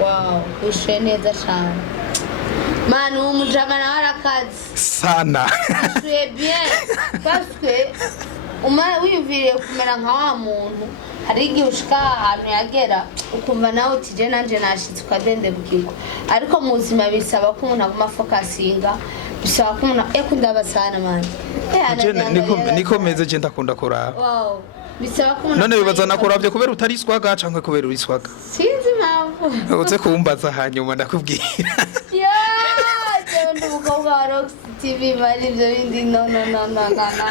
Wow, ushe neza cyane. Manu umujama na warakazi. Sana. Ushe bien. Parce que wiyumviriye kumera nka wa muntu hari igihe ushika ahantu yagera ukumva nawe uti je nanje nashitse ukadende bukiko ariko mu buzima bisaba ko umuntu aguma focusinga bisaba ko umuntu ndabasana manje niko meze je ndakunda kuraba wow bisaba ko umuntu none bibaza nakuravye kubera utariswaga canke kubera uriswaga sinzi mpamvu uze kumbaza hanyuma ndakubwira umukobwa wa Rox TV bari ibyo bindi no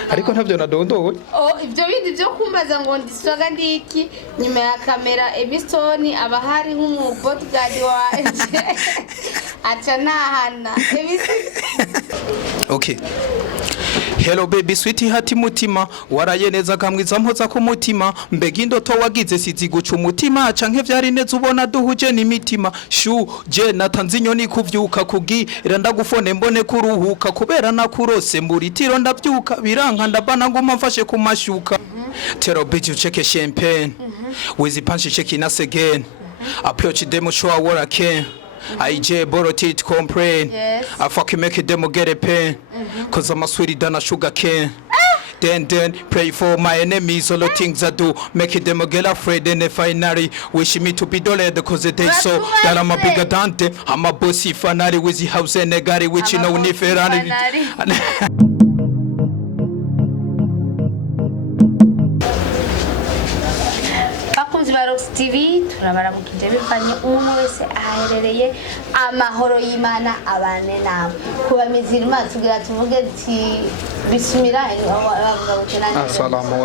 ariko ntavyo nadondowe ibyo bindi byo kumbaza ngo ndiswaga ndiki nyuma ya kamera Emiston aba hari nk'umu bodyguard wanje acha nahana okay. Hello baby sweetie hati mutima waraye neza kamwiza mpoza ku mutima mbega indoto wagize siziguca umutima canke vyari neza ubona duhuje n'imitima shu je natanze inyoni kuvyuka kugira ndagufone mbone kuruhuka kubera nakurose mburitiro ndavyuka biranka ndabana ngoma mfashe ku mashuka tero bitch check champagne with punch check in us again approach them show what I can I just borrowed it complain. Yes. I fucking make them get a pain. Cause I'm a sweetie than a sugar cane. Then pray for my enemies. All the things I do make them get afraid. And finally wish me to be doled cause they so that I'm a bigger Dante. I'm a bossy fanari with the house and a gari which you know Ferrari. Rox TV turabaramukije bivanye umwe wese aherereye amahoro y'Imana abane nawe kuba mizirima tugira tuvuge ati bismillah assalamu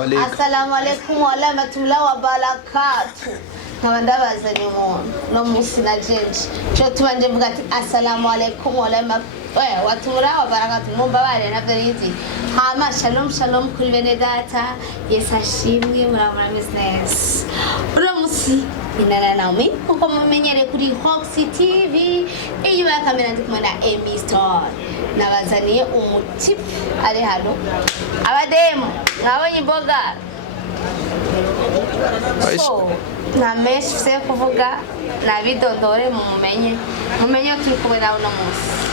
alaikum wa rahmatullahi wa barakatuh nkabandabazanye umuntu no musi na jeje cyo tubanje mvuga ati assalamu alaikum wa rahmatullahi wa barakatuh mumbabare navyo rizi hama shalom kuri bene data yesashimwe muramura business uramusi inana naomi uko mumenyere kuri Rox TV iyo ya kamera ndi kumana Amy Star nabazaniye umutip ari hano abademu nkabonye imboga na mesh se kuvuga na bidondore mumenye turi kumwe nawe no musi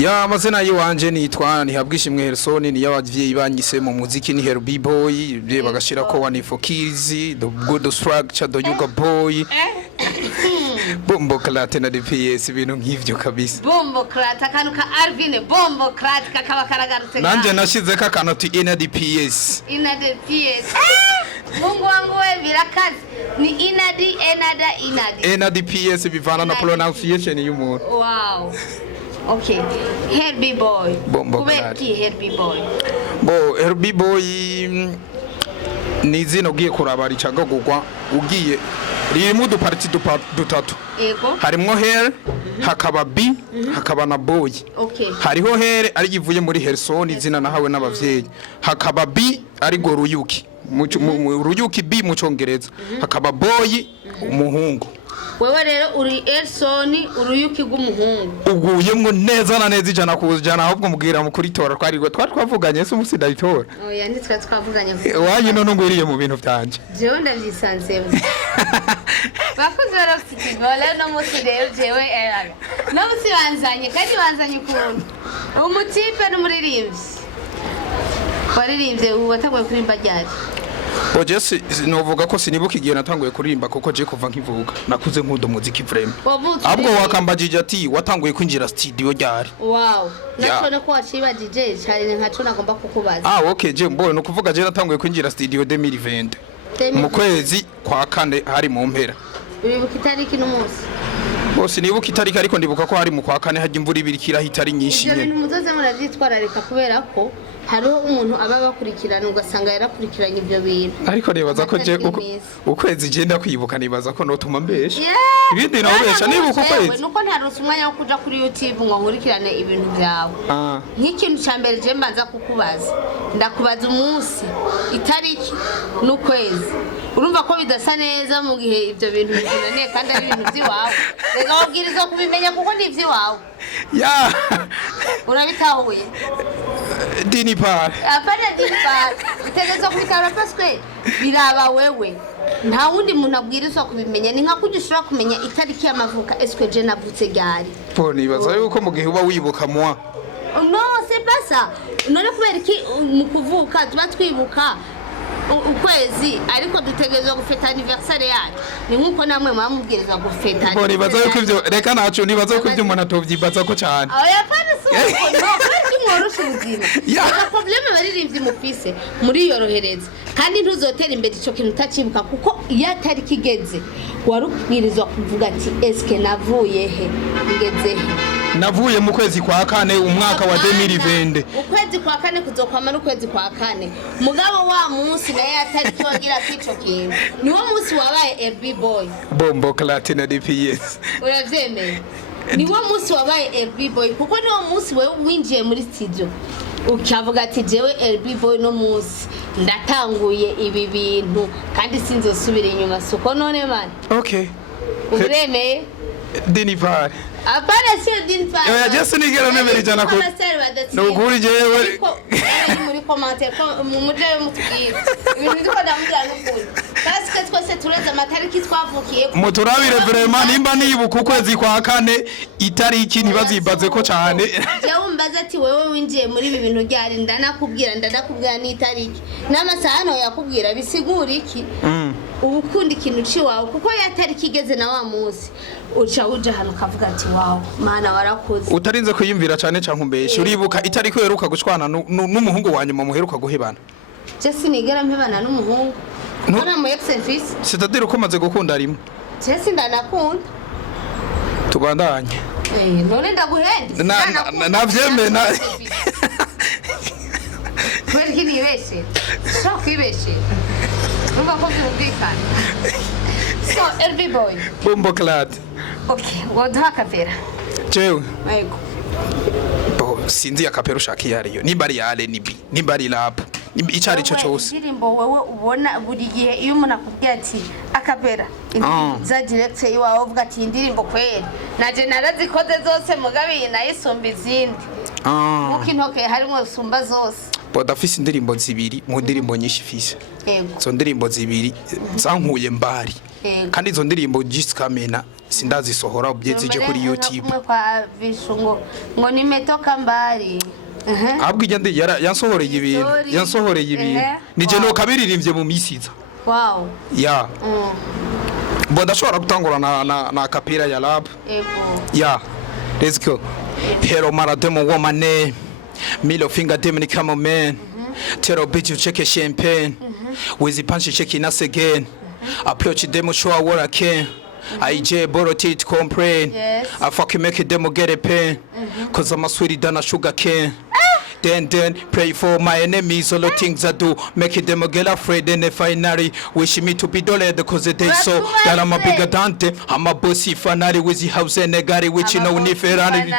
ya amazina yiwanje nitwa Ntihabwishimwe Helson ni y'abavyeyi banyise mu muziki ni Herb Boy bye bagashira ko one for kids the good structure the yoga boy bombo klate na DPS ibintu nk'ivyo kabisa bombo klate akanuka Arvine bombo klate kakaba karagarutse nanje nashize ka kanoti ina DPS Mungu wangu we birakazi ni inadi enada DPS bivana na pronunciation y'umuntu wow. Okay, Herb Boy. Kubeki Herb Boy. Herb Boy ni zino ugiye kurabara icagagurwa ugiye ririmo uduparti dutatu. Ego. Harimwo hair, hakaba B, hakaba na boy. Okay. Hariho hair ari givuye muri Helson izina nahawe n'abavyeyi. Hakaba B ari go Ruyuki. Ruyuki B mu Congereza. Hakaba boy umuhungu. Wewe rero uri Helson uruyuki rw'umuhungu uguyemwo neza na neza ijana kujana ahubwo mubwira mu kuritora twavuganye se umusi dayitora oya nditwa twavuganye wanyu none ngwiriye mu bintu byanje jewe ndavyisanze bakuze Rox wala no musi rero jewe eraga no musi banzanye ukuntu umutipe n'umuririmbyi waririmbye watagoye kurimba ryari Jesse novuga ko sinibuka igihe natanguye kuririmba kuko je kuva nkivuga nakuze nkudo muziki frame ahubwo wakambajije ati watanguye kwinjira studio ryari wow nacho ko waciba DJ cyane nkaco nagomba kukubaza okay je mbone no kuvuga je natanguye kwinjira studio 2020 mu kwezi kwa kane hari mu mpera wibuka itariki n'umunsi bose nibuka itariki ariko ndibuka ko hari mu kwa kane hajya imvura ibirikira hitari nyinshi nyene ibyo bintu muzoze muravyitwararika kubera ko hariho umuntu aba bakurikirana ugasanga yarakurikiranye ibyo bintu ariko nibaza ko je ukwezi je ndakwibuka nibaza ko notuma mbesha ibindi nabesha nibuka ukwezi nuko ntarose umwanya wo kuja kuri YouTube ngo nkurikirane ibintu byawe nk'ikintu cyambere je mbanza kukubaza ndakubaza umunsi itariki n'ukwezi urumva ko bidasa neza mu gihe ibyo bintu bizinaniye kandi ari ibintu by'iwawe rega wabwiriza kubimenya kuko ni iby'iwawe ya urabitahuye Dini pale. Apana dini pale. Utegerezwa kubikara paswe biraba wewe. Nta wundi muntu abwirizwa kubimenya ni nka kugishura kumenya itariki y'amavuka eswe je navutse gari. Poni baza yuko mu gihe uba wibuka mwa. No, c'est pas ça. None kubera iki mu kuvuka tuba twibuka ukwezi ariko dutegerezwa gufeta anniversaire yacu ni nkuko namwe mwamubwiriza gufeta Poni baza yuko ivyo reka nacu nibaza yuko ivyo umuntu atovyibaza ko cyane. Oya pana so no kandi mworosha ubuzima. Ya probleme baririmbye mufise muri yorohereza kandi ntuzotera imbere ico kintu utacibuka kuko iyo atari kigeze warubwirizwa kuvuga ati eske navuye he ngeze he navuye mu kwezi kwa kane umwaka wa 2020 ukwezi kwa kane kuzokwama n'ukwezi kwa kane mugabo wa munsi naye atari cyogira kico kintu niwo munsi wabaye RB boy bombo platina DPS uravyemeye niwo munsi wabaye RB boy kuko niwo munsi wewe winjiye muri studio ukavuga ati jewe RB boy no munsi ndatanguye ibi bintu kandi sinzosubira inyuma suko none man okay uremeye Dini pale. Apana sio dini pale. Yo just nigera nemeri jana ko. No guri jewe. Muri commentaire ko mumuje mutubwira. Ibintu ndiko ndamubwira n'ukuri. Kasi ke twese tureza amatariki twavukiye. Muturabire vraiment nimba nibuka ukwezi kwa kane itariki nibazibaze ko cyane. Jewe umbaza ati wewe winjiye muri ibi bintu ryari ndanakubwira n'itariki. N'amasahano yakubwira bisigura iki? Ubukunda ikintu ciwawe kuko yatari kigeze na wa munsi uca uja hano kavuga ati wow mana warakoze utarinze kuyimvira cyane nkumbeshe uribuka itari ko yeruka gushwana n'umuhungu wa nyuma muheruka guhebana je sinigera mpebana n'umuhungu none mu ex-office c'est-à-dire ko maze gukunda rimwe je sindanakunda tubandanye none ndaguhende navyeme na kweli kinibeshe so kwibeshe Nunca convido, So, RB boy. Bombo clad. Okay, wadha akapera. Jewe. Ego. Bo, sinzi akapera ushaki yariyo. Nimbari yale nibi. Nimbari lap. Icari cyo cyose. Ndirimbo wewe ubona buri gihe iyo umuntu akubwiye ati akapera. Za direct iwawe uvuga ati indirimbo kwera. Naje narazikoze zose mugabe nayisumba izindi. Uko intoke harimo sumba zose. Bodafise indirimbo zibiri mu ndirimbo nyinshi fise. Yego. Zo ndirimbo zibiri zankuye mbari. Kandi izo ndirimbo jisikamena sindazisohora ubyezije kuri YouTube. Kumwe kwa Vishungo ngo nimetoka mbari. Abwo ijya yansohoreye ibintu. Nije no kabiririmbye mu misiza. Wow. Ya. Bo ndashobora gutangura na kapira ya rap. Yego. Ya. Let's go. Hero Marademo woman. Middle finger demon come on man. Tell bitch you check a champagne. With the punch checking us again. Approach demo show what I can. I j borrow teeth complain. I fucking make a demo get a pen. Cause I'm a sweetie than a sugar cane. Then pray for my enemies. All the things I do make it them get afraid. Then they finally wish me to be dollar because they so that I'm a bigger Dante. I'm a bossy fanari with the house and a gari which you know niferani.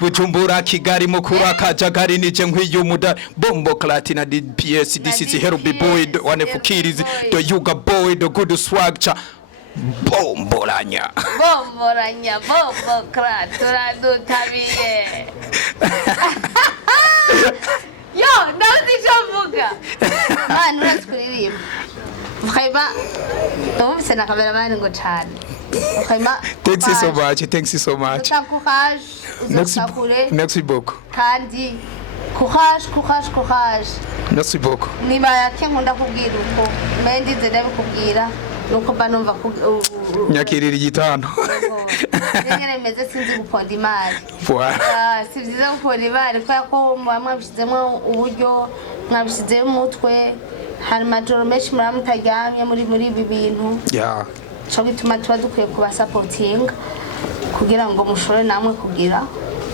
Bujumbura Kigali Mukura Kajagari ni Jengwi Yumuda Bombo Klatina did PS. This is a hero boy, the one for kids, the Yuga boy, the good swagcha. Bombolanya. Bombolanya, bombo kratura do tabiye. Yo, não te chamuca. Mano, não escrevi. Vraiment, vamos ser na cameraman ngo cyane. Vraiment. Thanks so much. Thanks so much. Merci beaucoup. Kandi courage. Merci beaucoup. Niba yakenkunda kubwira uko mendize ndabikubwira nuko banumva nyakirira igitano. Nyene meze sinzi guponda imari. Voilà. Si byiza guponda imari ko mwabishizemo uburyo mwabishizemo umutwe hari majoro menshi muramutaryamye muri ibi bintu. Yeah. Cyo bituma tuba dukwiye kuba supporting kugira ngo mushore namwe kugira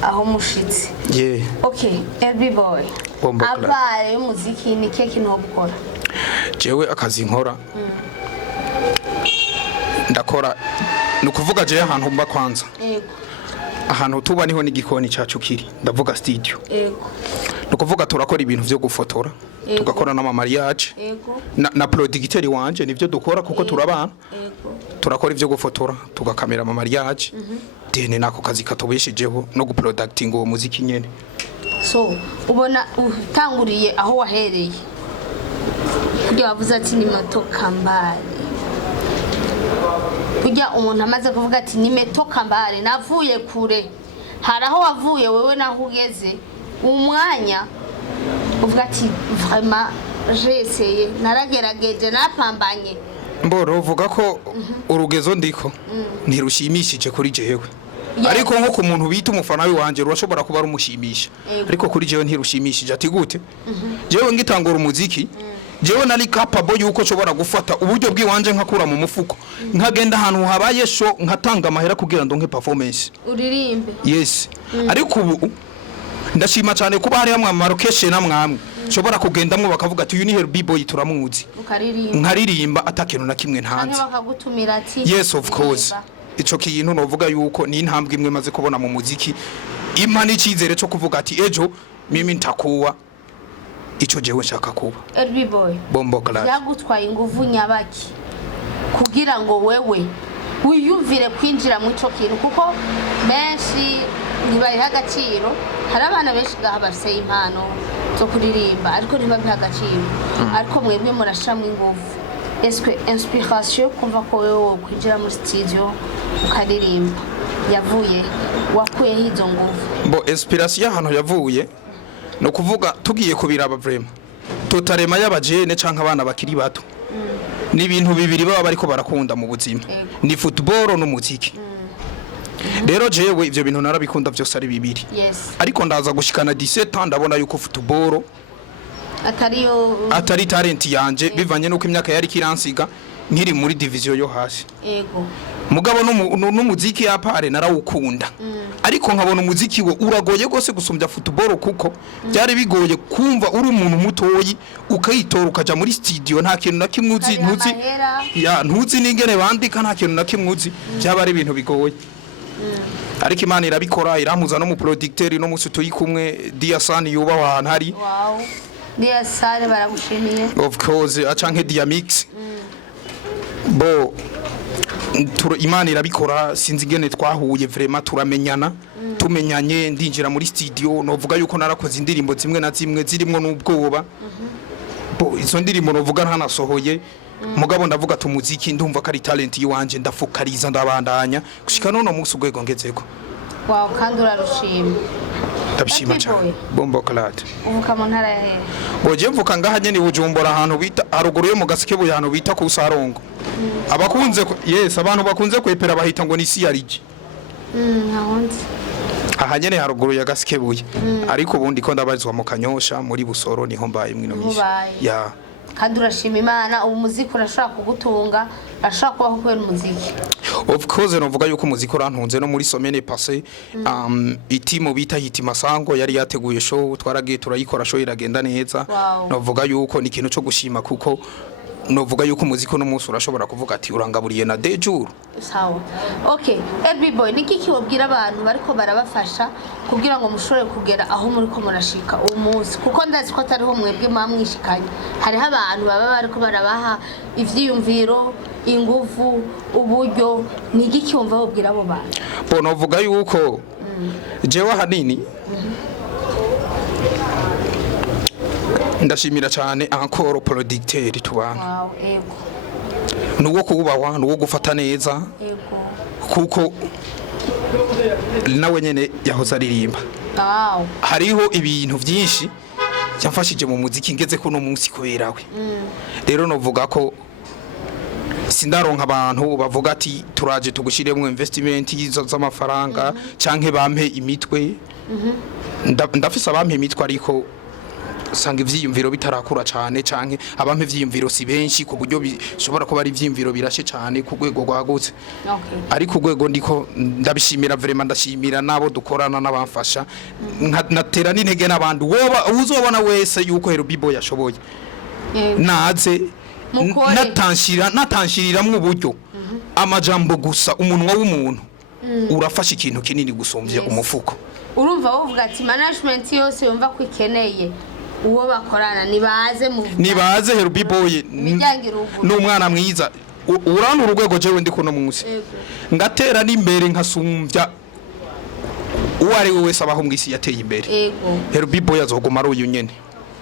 aho mushitse. Yeah. Okay, RB boy. Abaye y'umuziki ni keke no gukora. Jewe akazi nkora. Ndakora nukuvuga je ahantu mba kwanza. Yego. Ahantu tuba niho n'igikoni cyacu kiri. Ndavuga studio. Yego. Nukuvuga turakora ibintu byo gufotora. Tugakora na mariage. Yego. Na producteur wanje nivyo dukora kuko turabana. Yego. Turakora ivyo gufotora, tugakamera mariage. Dene nako kazi katobeshejeho no guproducting uwo muziki nyene. so ubona utanguriye aho wahereye kugira wavuze ati nimetoka mbali kugira umuntu amaze kuvuga ati nimetoka mbali navuye kure hari aho wavuye wewe naho ugeze umwanya uvuga ati vraiment j'essayé naragerageje napambanye mboro uvuga ko urugezo ndiko ntirushimishije kuri jewe ariko nko ku muntu bita umufana wanje urashobora kuba rumushimisha ariko kuri jewe ntirushimishije ati gute jewe ngitangura umuziki jewe nari capable yuko nshobora gufata uburyo bw'iwanje nkakura mu mufuko nkagenda ahantu habaye show nkatanga amahera kugira ndonke performance uririmbe yes ariko ubu ndashima cyane kuba hari hamwe amarocation namwamwe nshobora kugendamwe bakavuga ati uyu ni Hero B-boy turamuzi nkaririmba atakintu na kimwe ntanze bakagutumira ati yes of course ico kintu novuga yuko ni intambwe imwe maze kubona mu muziki impa n'icizere cyo kuvuga ati ejo mimi ntakuwa ico jewe nshaka kuba B-boy bombo class yagutwaye inguvu nyabaki kugira ngo wewe wiyumvire kwinjira mu ico kintu kuko benshi ntibayiha agaciro hari abana benshi gaha bafise impano zo kuririmba ariko ntibabiha agaciro ariko mwebwe murashamwe inguvu esque inspiration kumva ko wewe kwinjira muri studio ukaririmba yavuye wakuye hizo nguvu bo inspiration hano yavuye no kuvuga tugiye kubiraba vraiment totarema y'abajene canke abana bakiri bato ni ibintu bibiri baba bariko barakunda mu buzima ni football no muziki rero jewe ivyo bintu narabikunda byose ari bibiri ariko ndaza gushikana 17 ans ndabona yuko football atari talent yanje bivanye nuko imyaka yari kiransiga nkiri muri division yo hasi mugabo n'umuziki yapare narawukunda ariko nkabona umuziki we uragoye gose gusumbya football kuko byari bigoye kumva uri umuntu mutoyi ukayitora ukaja muri studio nta kintu na kimwe uzi ntuzi n'ingene bandika nta kintu na kimwe uzi byaba ari ibintu bigoye ariko Imana irabikora irampuza no mu producteur no musi tuyikumwe Diasani Yuba ahantu hari Diasani baragushimiye of course acanke Diamix bo Imana irabikora sinzi ingene twahuye vraiment turamenyana tumenyanye ndinjira muri studio novuga yuko narakoze indirimbo zimwe na zimwe zirimwo n'ubwoba bo izo ndirimbo novuga ntanasohoye mugabo ndavuga tumuziki ndumva ko ari talent yiwanje ndafukariza ndabandanya gushika none musi ugwego ngezeko wow kandi urarushima ndabishima cyane bombo clad uvuka mu ntara ya hehe boje mvuka ngahanye ni Bujumbura ahantu bita haruguru yo mu gasike buye ahantu bita ku Sarongo abakunze yes abantu bakunze kwepera bahita ngo ni siyariji ntahonze ahanyene haruguru ya gasike buye ariko ubundi ko ndabarizwa mu Kanyosha muri Busoro niho mbaye mwino myinshi ya kandi urashima Imana ubu muziki urashaka kugutunga urashaka kubaho kubera umuziki of course novuga yuko umuziki urantunze no muri semaine passée itimo bita Hitimasango yari yateguye show twaragiye turayikora show iragenda neza novuga yuko ni ikintu cyo gushima kuko novuga yuko umuziki no munsi urashobora kuvuga ati urangaburiye na de jour sawa okay B-boy niki kiwabwira abantu bariko barabafasha kugira ngo mushobore kugera aho muri ko murashika umunsi kuko ndazi ko atariho mwebwe mwamwishikanye hari abantu baba bariko barabaha ivyiyumviro inguvu uburyo niki kiwumva babwira abo bantu bo novuga yuko jewe hanini ndashimira cyane encore producteur tubana nuwo kubawa nuwo gufata neza kuko nawe nyene yahoza aririmba hariho ibintu byinshi cyamfashije mu muziki ngeze ko no munsi kuberawe rero novuga ko sindaronka abantu bavuga ati turaje tugushiremwe investment z'amafaranga canke bampe imitwe ndafise abampe imitwe ariko sanga ivyiyumviro bitarakura cyane canke abampe ivyiyumviro si benshi ku buryo bishobora kuba ari ivyiyumviro birashe cyane ku rwego rwagutse ariko urwego ndiko ndabishimira vraiment ndashimira nabo dukorana n'abamfasha natera n'intege n'abandi woba uzobona wese yuko Hero B-boy yashoboye naze natanshiriramwe uburyo amajambo gusa umunwa w'umuntu urafasha ikintu kinini gusumbya umufuko urumva wovuga ati management yose yumva kwikeneye uwo bakorana nibaze Hero B-boy n'umwana mwiza urana urugwego jewe ndiko no munsi ngatera n'imbere nkasumbya uwari we wese abaho mwisi yateye imbere Ego. Herubibo yazoguma ari uyu nyene.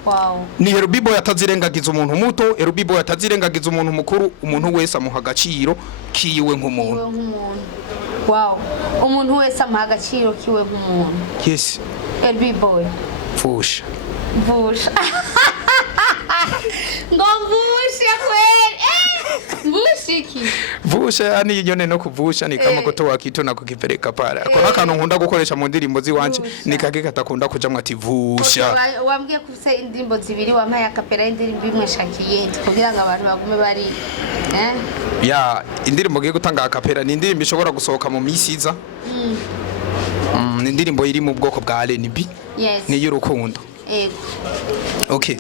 Wow. Ni Herubibo yatazirengagiza umuntu muto, Herubibo yatazirengagiza umuntu mukuru, umuntu wese amuha agaciro kiwe nk'umuntu. Wow. Umuntu wese amuha agaciro kiwe nk'umuntu. Yes. Herubibo. Vusha. Ngo vusha kweli. Vushiki. Vusha yani nyone no kuvusha ni kama goto wakitona kukipeleka pale. Akona kantu nkunda gukoresha mu ndirimbo ziwanje nikage katakunda kujamwa ati vusha. Wambwiye kuse indirimbo zibiri wampaye akapera indirimbo imwe shakiye kugira ngo abantu bagume bari ya indirimbo giye gutanga akapera ni indirimbo ishobora gusohoka mu misiza. Ni indirimbo iri mu bwoko bwa R&B. Yes. Ni y'urukundo. Ego. Okay.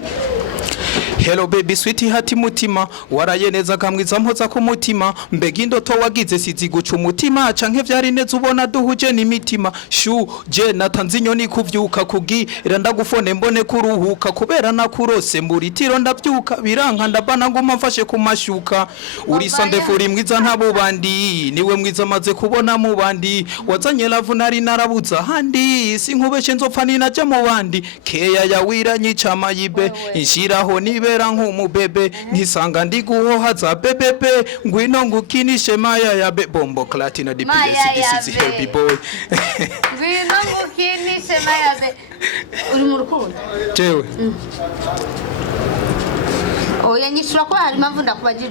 Hello baby sweetie hati mutima waraye neza kamwiza mpoza ku mutima mbega indoto wagize siziguca umutima canke vyari neza ubona duhuje n'imitima shu je natanze inyoni kuvyuka kugira ndagufone mbone kuruhuka kubera nakurose mburitiro ndavyuka biranka ndabana nguma mfashe ku mashuka uri sondefuri mwiza ntabubandi niwe mwiza maze kubona mu bandi wazanye lavu nari narabuza handi sinkubeshe nzopfa ninaje mu bandi keya yawiranye chama yibe inshiraho nibe nk'umubebe ntisanga ndi guhohaza bebebe ngwino ngukinishe maya ya bombo platina DPS this is Happy Boy ngwino ngukinishe maya be uri mu rukundo jewe oya nyishura ko hari impamvu ndakubagira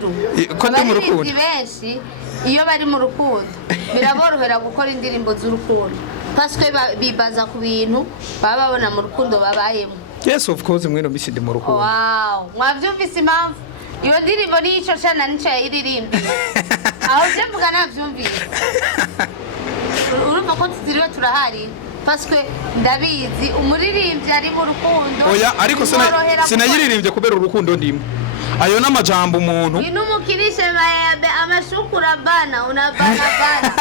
ko ndi mu rukundo benshi iyo bari mu rukundo biraborohera gukora indirimbo z'urukundo parce bibaza ku bintu baba babona mu rukundo babayemo. Yes, of course, mwino misi ndi mu rukundo. Wow, mwavyumvise impamvu iyo ndirimbo nico cyana nico yiririmba. Aho je mvuga navyumvise. Urumva ko tuziriwe turahari parce que ndabizi umuririmbyi ari mu rukundo. Oya, ariko sinayiririmbye kubera urukundo ndimo. Ayo namajambo umuntu. Inumukirishe bayabe amashukura bana unabana bana.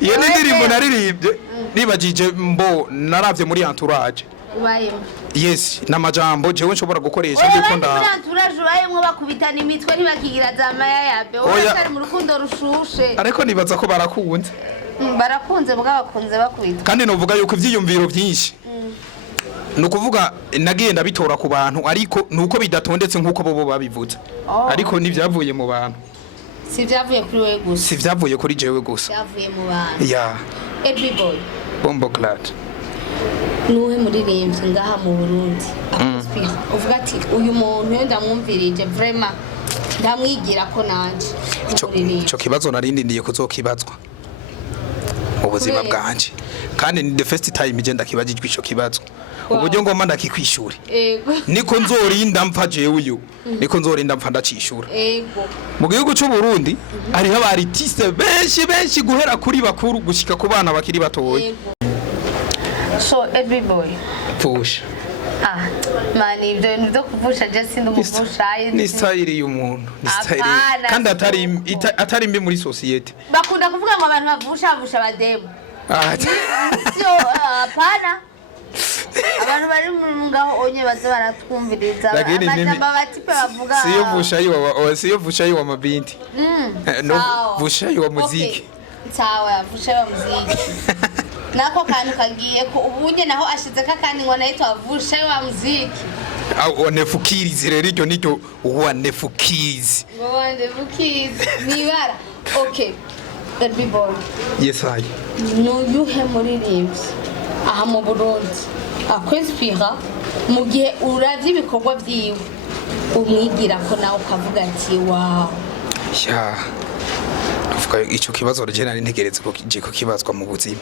Iyo ndirimbo naririmbye nibajije mbo naravye muri entourage. Ubayemo. Yes, namajambo jewe nshobora gukoresha ndiko nda. Oya, entourage ubayemo bakubitana imitwe ntibakigira zamaya yabe. Oya, ari mu rukundo rushushe. Ariko nibaza ko barakunze. Barakunze bwabakunze bakubita. Kandi novuga yuko ivyiyumviro byinshi. Nukuvuga nagiye ndabitora ku bantu ariko nuko bidatondetse nkuko bobo babivuze. Ariko nivyavuye mu bantu. Si vyavuye kuri wewe gusa. Si vyavuye kuri jewe gusa. Vyavuye mu bantu. Yeah. Happy Boy. Bombo glad. Nuwe muririmbyi ngaha mu Burundi. Uvuga ati uyu muntu ndamwumvirije vraiment ndamwigira ko nanje. Ico kibazo narindi ndiye kuzokibazwa. Ubuzima bwanje. Kandi ni the first time je ndakibajijwe ico kibazo. Uburyo ngoma ndakikwishura. Ego. Niko nzorinda mpfa jewe uyu. Niko nzorinda mpfa ndacishura. Ego. Mu gihugu cy'u Burundi ari abartiste benshi guhera kuri bakuru gushika ku bana bakiri batoye. So Happy Boy. Push. Mani ibyo nivyo kuvusha je sindi umuvusha ni style y'umuntu. Ni style. Kandi atari mbi muri society. Bakunda kuvuga ngo abantu bavusha bademo. Apana. Abantu bari mu ngaho onye baze baratwumviriza amajamba batipe bavuga siyo vusha yiwa mabinti no vusha yiwa muziki sawa vusha yiwa muziki nako kantu kagiye ko ubunye naho ashize kakandi ngo nayitwa vusha yiwa muziki wanefukirizi rero iryo niryo wanefukirizi nibara okay Happy Boy yes I nuyuhe muririmbyi aha mu Burundi akwinspira mu gihe uravye ibikorwa byiwe umwigira ko nawe ukavuga ati wow ya uvuga ico kibazo rije nari ntegereze ko kibazwa mu buzima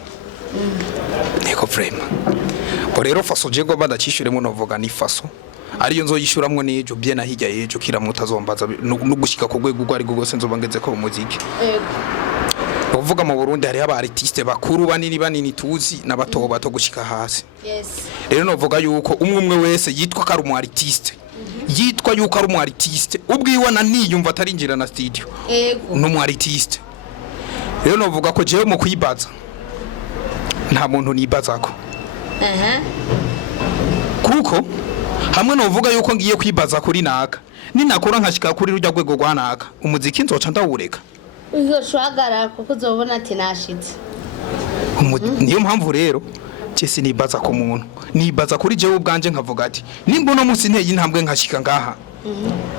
niko vrema rero faso je ngo badacishuremo novuga ni faso ariyo nzoyishuramwe nejo bye nahijya yejo kiramutazombaza no gushika ku rwego rwari rwose nzobangeze ko umuziki uvuga mu Burundi hari aba artiste bakuru banini tuzi n'abato bato gushika hasi. Yes. Rero novuga yuko umwe wese yitwa ko ari umu artiste. Yitwa yuko ari umu artiste. Ubwiwa na niyumva atarinjira na studio. Ego. No mu artiste. Rero novuga ko jewe mu kwibaza. Nta muntu nibazako. Kuko hamwe novuga yuko ngiye kwibaza kuri naka. Ninakora nkashika kuri rujya rwego rwa naka. Umuziki nzoca ndawureka. Uzoshwagara kuko uzobona ati nashitse. niyo mpamvu rero cyese nibaza ku muntu nibaza kuri jewe ubwanje nkavuga ati nimba uno munsi nteye intambwe nkashika ngaha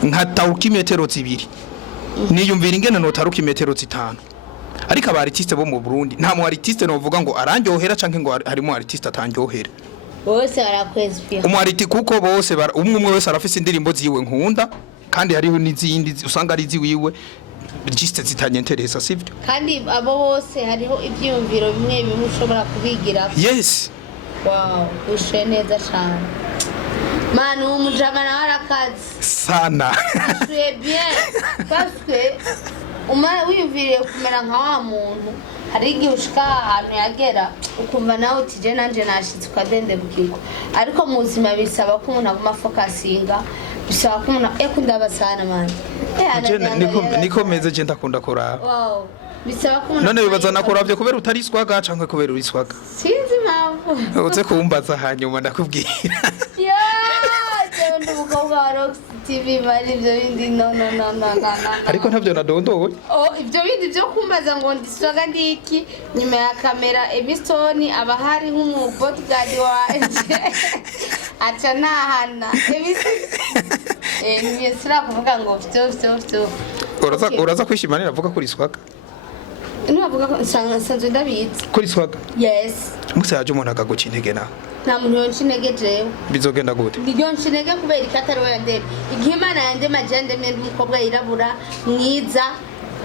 nkataruka imetero 2 niyumvira ingene notaruka imetero 5 ariko aba artiste bo mu Burundi nta mu artiste novuga ngo arandyohera canke ngo harimo artiste atandyohera bose barakwespira umwariti kuko bose umwe wese arafise indirimbo ziwe nkunda kandi hariho n'izindi usanga ari ziwiwe juste zitanyentereza sivyo kandi abo bose hariho ivyumviro bimwe bimwe ushobora kubigira yes wow ushe neza cyane manu umujamana warakazi sana c'est bien parce que wiyumviriye kumera nka wa muntu hari igihe ushika ahantu yagera ukumva nawe uti je nanje nashitse ukadendebukirwa ariko mu buzima bisaba ko umuntu aguma focusinga bisaba ko umuntu ndabasana manje nikomeze je ndakunda kuraba wow bisaba ko umuntu none bibaza nakuravye kubera utariswaga canke kubera uriswaga sinzi mpamvu uze kumbaza hanyuma ndakubwira ndi umukobwa wa Rox TV bari ibyo bindi no ariko ntabyo nadondowe ibyo bindi byo kumbaza ngo ndiswaga ndiki nyuma ya kamera Emiston aba hari nk'umu bodyguard wanje aca nahana niye sira kuvuga ngo byo uraza kwishimanira avuga kuri swaga avuga ko sanzwe ndabizi kuri swaga yes musa yaje umuntu akaguca intege nawe nta muntu yonshintege jewe bizogenda gute yonshintege kubera ikatari we yandeme igihe Imana yande majende mwe n'umukobwa yirabura mwiza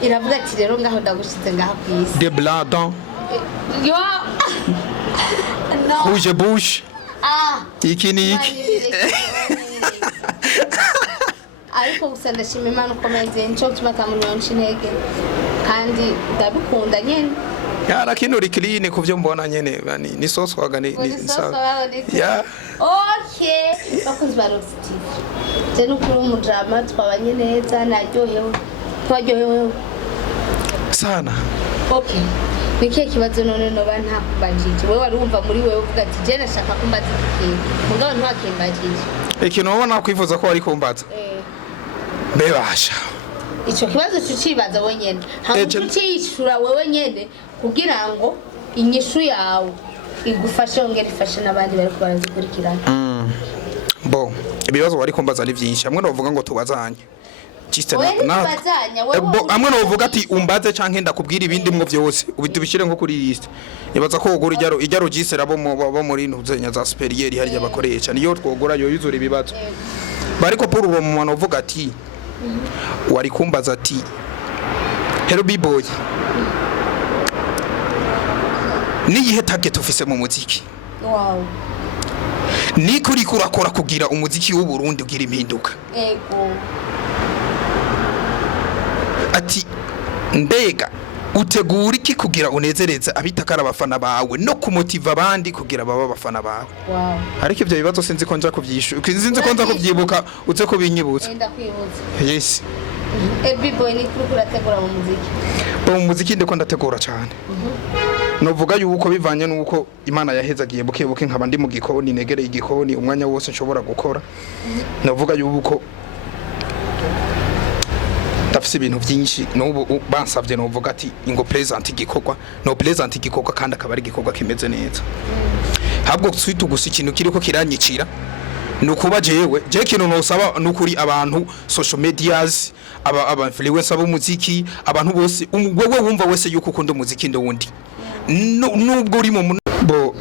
iravuga ati rero ngaho ndagushize ngaho kwisi de blanc yo no rouge bouche iki ariko gusa ndashima Imana ukomeze nco tumata muntu yonshintege kandi ndabikunda nyene yara kinuri clean kuvyo mbona nyene ni soswaga ni ya okay bakunzi ba Rox TV je n'ukuri umudrama twabanye neza naryohewe sana okay nike kibazo none no banta kubajije wewe warumva muri wewe uvuga ati je nashaka kumbaza ikintu mugabo ntwakimbajije ikintu ubona kwifuza ko ari kumbaza bebasha ico kibazo cyucibaza wenyene hamwe cyishura wewe nyene kugira ngo inyishu yawe igufashe ongera ifashe nabandi bari barazikurikirana bo ibibazo wari kumbaza ni byinshi hamwe novuga ngo tubazanye amwe novuga ati umbaze canke ndakubwira ibindi mwo byose ubitubishire nko kuri list ibaza ko ugura ijaro gisera bo muri ntuzenya za superieur hari yabakoresha niyo twogura yo yuzura ibibazo bariko pour uwo muntu uvuga ati wari kumbaza ati hello b-boy niyihe target ufise mu muziki wow ni kuri kurakora kugira umuziki w'u Burundi ugira impinduka ego ati mbega utegura iki kugira unezereza abitakara abafana bawe no kumotiva abandi kugira baba abafana bawe wow ariko ibyo bibazo sinzi ko nza kubyishu sinzi ko nza kubyibuka uze ko binyibutsa ndakwibuza yes b-boy ni kuri kurategura mu muziki mu muziki ndiko ndategura cyane novuga yuko bivanye nuko Imana yahezagiye buke nkaba ndi mu gikoni negereye igikoni umwanya wose nshobora gukora novuga yuko tafise ibintu byinshi n'ubu bansavye novuga ati ingo present igikogwa no present igikogwa kandi akaba ari igikogwa kimeze neza habwo switu gusa ikintu kiriko kiranyicira nukuba jewe kintu nosaba nukuri abantu social medias aba influencer b'umuziki abantu bose wewe wumva wese yuko ukunda umuziki ndowundi nubwo uri mu bo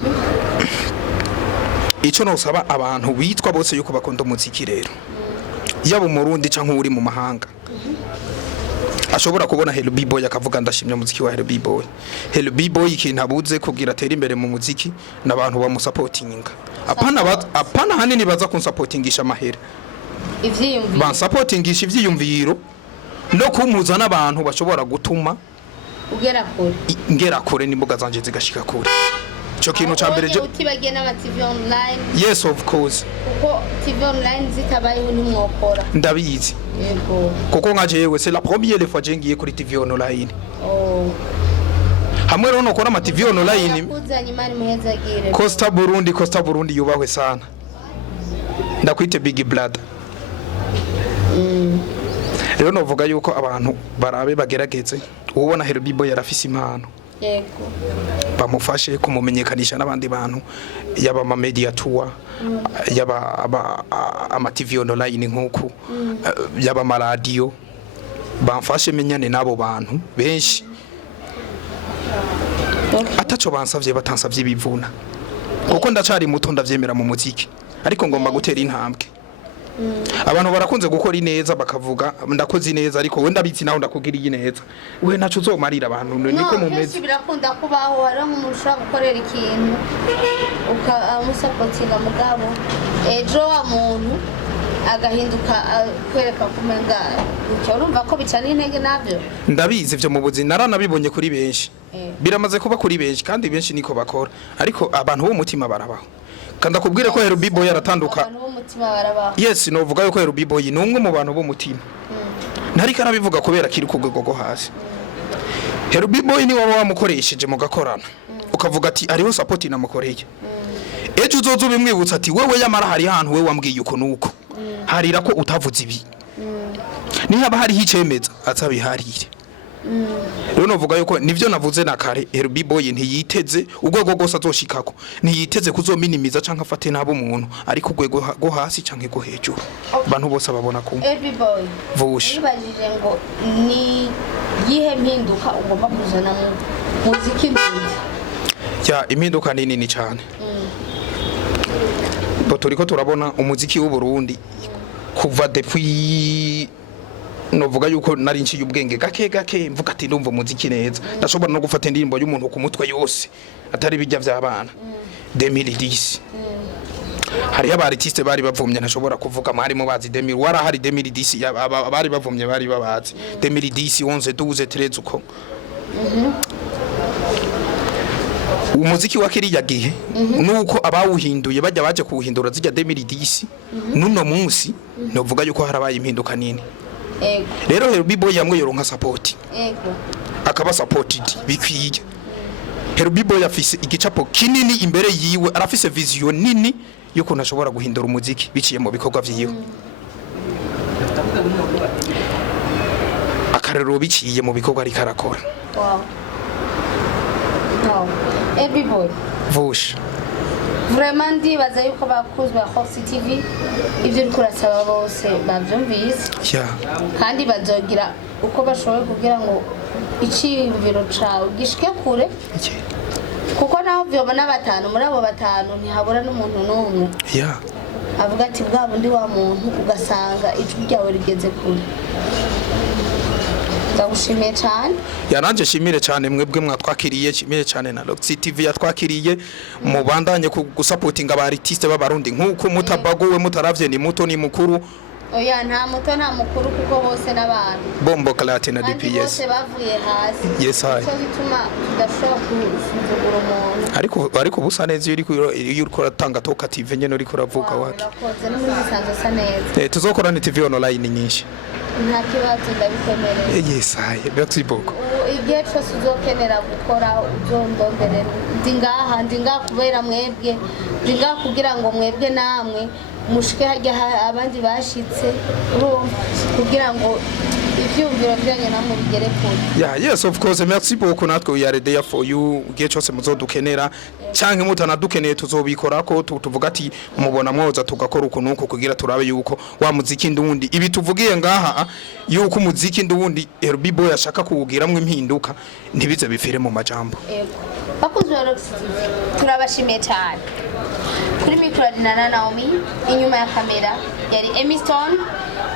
ico nosaba abantu bitwa bose yuko bakunda umuziki rero yaba umurundi canke uri mu mahanga ashobora kubona Hello B-boy akavuga ndashimye umuziki wa Hello B-boy. Hello B-boy ikintu abuze kugira atera imbere mu muziki nabantu bamusupportinga. Apana hanini baza kunsupportingisha amahera. Ivyiyumviro. Ba supportingisha ivyiyumviro no kumuza n'abantu bashobora gutuma ngera kure n'imbuga zanje zigashika kure. Cyo kintu ca mbere je utibagiye n'ama TV online. Yes of course. Kuko TV online zitabayeho ntimwokora. Ndabizi. Yego. Kuko nka jewe c'est la première fois jengiye kuri TV online. Oh. Hamwe rero nokora ama TV online. Kuzanya imani muhezagire. Costa Burundi yubahwe sana. Ndakwite Big Brother. Rero novuga yuko abantu barabe bagerageze ubona Hello B-boy yarafise impano yego bamufashe kumumenyekanisha n'abandi bantu yaba ama media tour yaba ama TV online nkuko yaba ama radio bamfashe menyane nabo bantu benshi ataco bansavye batansavye bivuna kuko ndacari muto ndavyemera mu muziki ariko ngomba gutera intambwe abantu barakunze gukora ineza bakavuga ndakoze ineza ariko we ndabizi naho ndakugiriye ineza we naco uzomarira abantu niko mumeze birakunda kubaho hari umuntu ushobora gukorera ikintu ukamusapotinga mugabo ejo wa muntu agahinduka kwereka kumenga ucyo urumva ko bicana intege navyo ndabizi ivyo mu buzima naranabibonye kuri benshi biramaze kuba kuri benshi kandi benshi niko bakora ariko abantu bo mutima barabaho kanda kubwire ko Herubi Boy yaratanduka abantu bo mutima barabaho yes novuga yuko Herubi Boy ni umwe mu bantu bo mutima ntari karabivuga kubera kiri ku rwego rwo hasi Herubi Boy ni waba wamukoresheje mu gakorana ukavuga ati ariho support namukoreye ejo uzozo bimwibutsa ati wewe yamara hari ahantu we wambwiye uko nuko harira ko utavuze ibi niba hari hicemeza atabiharire rero novuga yuko nivyo navuze na kare Herubi Boy ntiyiteze urwego rwose azoshikako ntiyiteze kuzominimiza canke afate nabo umuntu ariko urwego rwo hasi canke rwo hejuru abantu bose babona ko Herubi Boy vush nibajije ngo ni yihe mpinduka ugomba kuzana mu muziki ndundi ya impinduka nini cyane turiko turabona umuziki w'u Burundi kuva depuis novuga yuko nari nciye ubwenge gake mvuga ati ndumva umuziki neza ndashobora no gufata indirimbo y'umuntu ku mutwe yose atari bijya by'abana 2010 hari aba artiste bari bavumye ntashobora kuvuga mwari mu bazi 2000 wara hari 2010 bari bavumye bari babazi 2010 11 12 13 uko umuziki wa kiriya gihe nuko abawuhinduye bajya baje kuwuhindura zijya 2010 nuno munsi novuga yuko harabaye impinduka nini rero Herubi Boy yamwe yoronka support akaba supported bikwiye Herubi Boy afise igicapo kinini imbere yiwe arafise vision nini yuko nashobora guhindura umuziki biciye mu bikorwa vyiwe akarero biciye mu bikorwa ari karakora Herubi Boy vush vraiment ndibaza yuko bakuzwa Hoxi TV ivyo uri kurasaba bose bavyumvise kandi bazogira uko bashoboye kugira ngo iciyumviro cawe gishike kure kuko naho vyobona batanu muri abo batanu ntihabura n'umuntu n'umwe avuga ati bwa bundi wa muntu ugasanga ijwi ryawe rigeze kure ndagushimiye cyane yaranje shimire cyane mwebwe mwatwakiriye shimire cyane na Roxy TV yatwakiriye mubandanye gusupportinga aba artiste b'abarundi nkuko mutabagowe mutaravye ni muto ni mukuru oya nta muto nta mukuru kuko bose n'abantu bombo kalate na DPS bose bavuye hasi yes hai cyo bituma tudashobora kuzugura umuntu ariko busa neza iyo uri kuratanga Toka TV nyene uri kuravuga wake urakoze n'umusanzo sa neza tuzokora ni TV online nyinshi nta kibazo ndabikemereye yes hai merci beaucoup igihe cyose uzokenera gukora uzondombere ndingaha kubera mwebwe ndingaha kugira ngo mwebwe namwe mushike hajya abandi bashitse kugira ngo ivyumviro byanye namwe bigere kure yes of course merci beaucoup natwe we are there for you igihe cyose muzodukenera canke mutanadukeneye tuzobikora ko tuvuga ati mubona mwoza tugakora ukuntu kugira turabe yuko wa muziki ndundi ibi tuvugiye ngaha yuko umuziki ndundi Herubi Boy ashaka kuwugiramwe impinduka ntibize bifire mu majambo bakuzwe Roxy turabashimiye cyane kuri mikro na Naomi inyuma ya kamera yari Emiston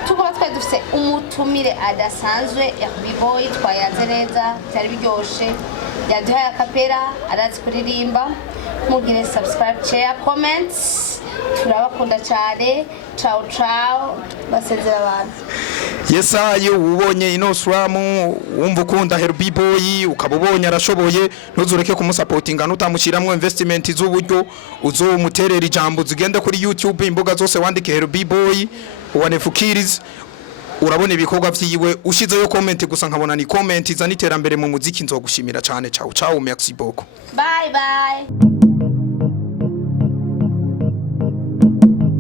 tukaba twari dufite umutumire adasanzwe ya Herubi Boy twayanze neza cyari biryoshe yaduhaye akapera arazi kuririmba mugire subscribe share comments turabakunda cyane ciao basezera abantu yes ayo ubonye ino swamu wumva ukunda Herubi Boy ukabubonye arashoboye ntuzureke kumusupportinga nutamushiramwe investment z'uburyo uzomuterera ijambo zigende kuri YouTube imbuga zose wandike Herubi Boy wanefukiriz urabona ibikorwa vyiwe ushizeyo comment gusa nkabona ni comment zaniterambere mu muziki nzogushimira cyane ciao merci beaucoup bye